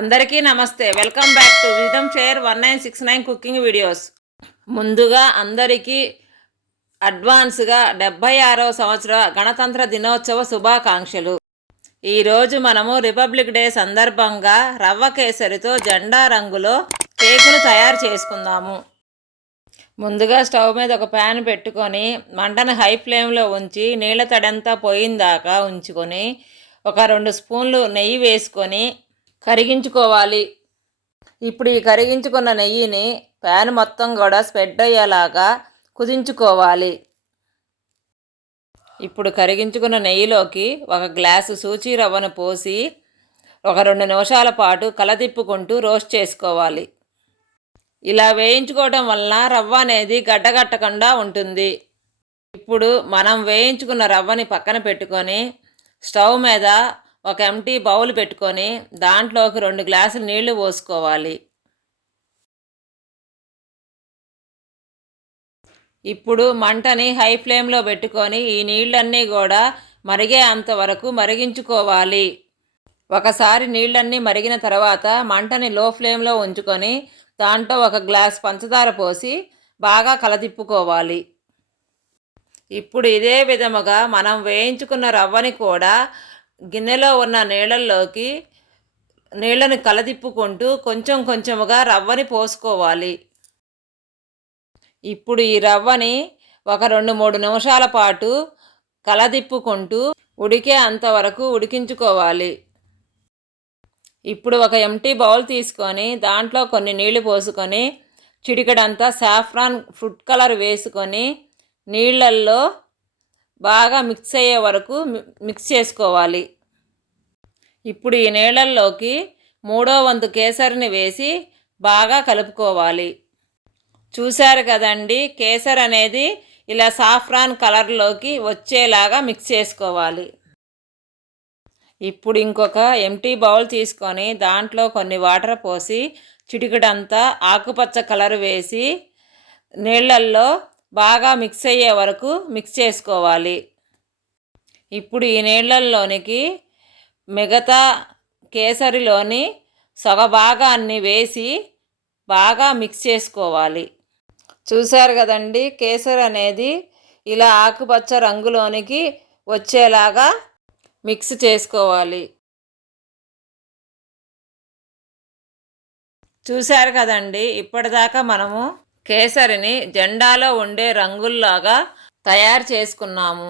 అందరికీ నమస్తే. Welcome back to wisdom share 1969 cooking videos. ముందుగా అందరికీ అడ్వాన్స్గా 76వ సంవత్సర గణతంత్ర దినోత్సవ శుభాకాంక్షలు. ఈరోజు మనము రిపబ్లిక్ డే సందర్భంగా రవ్వ కేసరితో జెండా రంగులో కేకును తయారు చేసుకుందాము. ముందుగా స్టవ్ మీద ఒక ప్యాన్ పెట్టుకొని మంటను హై ఫ్లేమ్లో ఉంచి నీళ్ళ తడంతా పోయిందాకా ఉంచుకొని ఒక 2 స్పూన్లు నెయ్యి వేసుకొని కరిగించుకోవాలి. ఇప్పుడు ఈ కరిగించుకున్న నెయ్యిని ప్యాన్ మొత్తం కూడా స్ప్రెడ్ అయ్యేలాగా కుదించుకోవాలి. ఇప్పుడు కరిగించుకున్న నెయ్యిలోకి ఒక గ్లాసు సూచీ రవ్వను పోసి ఒక 2 నిమిషాల పాటు కలతిప్పుకుంటూ రోస్ట్ చేసుకోవాలి. ఇలా వేయించుకోవడం వలన రవ్వ అనేది గడ్డగట్టకుండా ఉంటుంది. ఇప్పుడు మనం వేయించుకున్న రవ్వని పక్కన పెట్టుకొని స్టవ్ మీద ఒక ఎంటీ బౌల్ పెట్టుకొని దాంట్లోకి 2 గ్లాసులు నీళ్లు పోసుకోవాలి. ఇప్పుడు మంటని హై ఫ్లేమ్లో పెట్టుకొని ఈ నీళ్ళన్నీ కూడా మరిగే అంతవరకు మరిగించుకోవాలి. ఒకసారి నీళ్ళన్నీ మరిగిన తర్వాత మంటని లో ఫ్లేమ్లో ఉంచుకొని దాంట్లో ఒక గ్లాస్ పంచదార పోసి బాగా కలతిప్పుకోవాలి. ఇప్పుడు ఇదే విధముగా మనం వేయించుకున్న రవ్వని కూడా గిన్నెలో ఉన్న నీళ్ళని కలదిప్పుకుంటూ కొంచెం కొంచెముగా రవ్వని పోసుకోవాలి. ఇప్పుడు ఈ రవ్వని ఒక 2-3 నిమిషాల పాటు కలదిప్పుకుంటూ ఉడికే అంతవరకు ఉడికించుకోవాలి. ఇప్పుడు ఒక ఎంటీ బౌల్ తీసుకొని దాంట్లో కొన్ని నీళ్లు పోసుకొని చిటికెడంతా సాఫ్రాన్ ఫుడ్ కలర్ వేసుకొని నీళ్ళల్లో బాగా మిక్స్ అయ్యే వరకు మిక్స్ చేసుకోవాలి. ఇప్పుడు ఈ నీళ్ళల్లోకి 3వ వంతు కేసరిని వేసి బాగా కలుపుకోవాలి. చూశారు కదండి, కేసర్ అనేది ఇలా సాఫ్రాన్ కలర్లోకి వచ్చేలాగా మిక్స్ చేసుకోవాలి. ఇప్పుడు ఇంకొక ఎంటీ బౌల్ తీసుకొని దాంట్లో కొన్ని వాటర్ పోసి చిటికెడంతా ఆకుపచ్చ కలర్ వేసి నీళ్ళల్లో బాగా మిక్స్ అయ్యే వరకు మిక్స్ చేసుకోవాలి. ఇప్పుడు ఈ నీళ్ళల్లోనికి మిగతా కేసరిలోని సగభాగాన్ని వేసి బాగా మిక్స్ చేసుకోవాలి. చూశారు కదండి, కేసరి అనేది ఇలా ఆకుపచ్చ రంగులోనికి వచ్చేలాగా మిక్స్ చేసుకోవాలి. చూశారు కదండి, ఇప్పటిదాకా మనము కేసరిని జెండాలో ఉండే రంగుల్లాగా తయారు చేసుకున్నాము.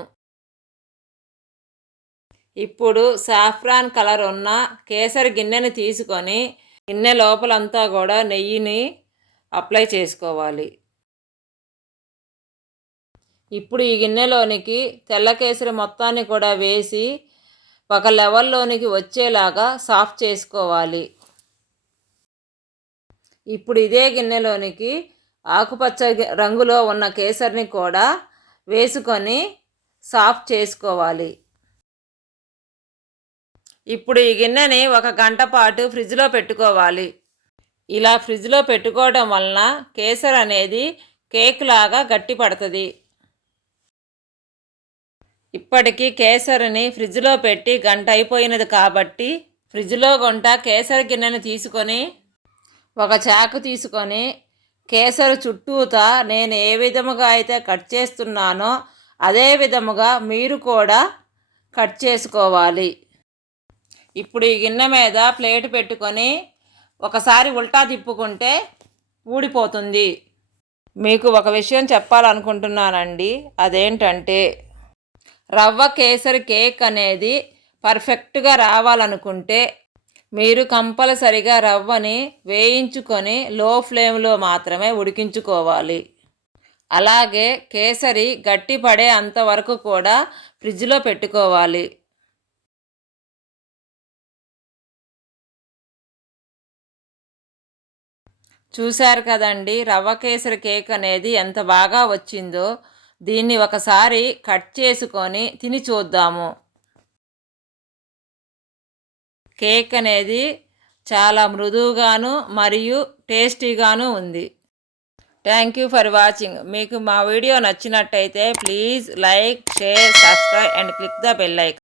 ఇప్పుడు సాఫ్రాన్ కలర్ ఉన్న కేసరి గిన్నెని తీసుకొని గిన్నె లోపలంతా కూడా నెయ్యిని అప్లై చేసుకోవాలి. ఇప్పుడు ఈ గిన్నెలోనికి తెల్ల కేసరి మొత్తాన్ని కూడా వేసి ఒక లెవెల్లోనికి వచ్చేలాగా సాఫ్ట్ చేసుకోవాలి. ఇప్పుడు ఇదే గిన్నెలోనికి ఆకుపచ్చ రంగులో ఉన్న కేసరిని కూడా వేసుకొని సాఫ్ట్ చేసుకోవాలి. ఇప్పుడు ఈ గిన్నెని 1 గంట పాటు ఫ్రిడ్జ్లో పెట్టుకోవాలి. ఇలా ఫ్రిడ్జ్లో పెట్టుకోవడం వలన కేసర్ అనేది కేక్ లాగా గట్టి పడుతుంది. ఇప్పటికీ కేసరిని ఫ్రిడ్జ్లో పెట్టి గంట అయిపోయినది కాబట్టి ఫ్రిడ్జ్లో గుంట కేసరి గిన్నెని తీసుకొని ఒక చాకు తీసుకొని కేసరి చుట్టూతా నేను ఏ విధముగా అయితే కట్ చేస్తున్నానో అదే విధముగా మీరు కూడా కట్ చేసుకోవాలి. ఇప్పుడు ఈ గిన్నె మీద ప్లేట్ పెట్టుకొని ఒకసారి ఉల్టా తిప్పుకుంటే ఊడిపోతుంది. మీకు ఒక విషయం చెప్పాలనుకుంటున్నానండి, అదేంటంటే రవ్వ కేసరి కేక్ అనేది పర్ఫెక్ట్గా రావాలనుకుంటే మీరు కంపల్సరిగా రవ్వని వేయించుకొని లో ఫ్లేమ్లో మాత్రమే ఉడికించుకోవాలి. అలాగే కేసరి గట్టి పడే అంతవరకు కూడా ఫ్రిడ్జ్లో పెట్టుకోవాలి. చూశారు కదండి, రవ్వ కేసరి కేక్ అనేది ఎంత బాగా వచ్చిందో. దీన్ని ఒకసారి కట్ చేసుకొని తిని చూద్దాము. కేక్ అనేది చాలా మృదువుగాను మరియు టేస్టీగాను ఉంది. Thank you for watching. మీకు మా వీడియో నచ్చినట్టయితే please like, share, subscribe and click the bell icon.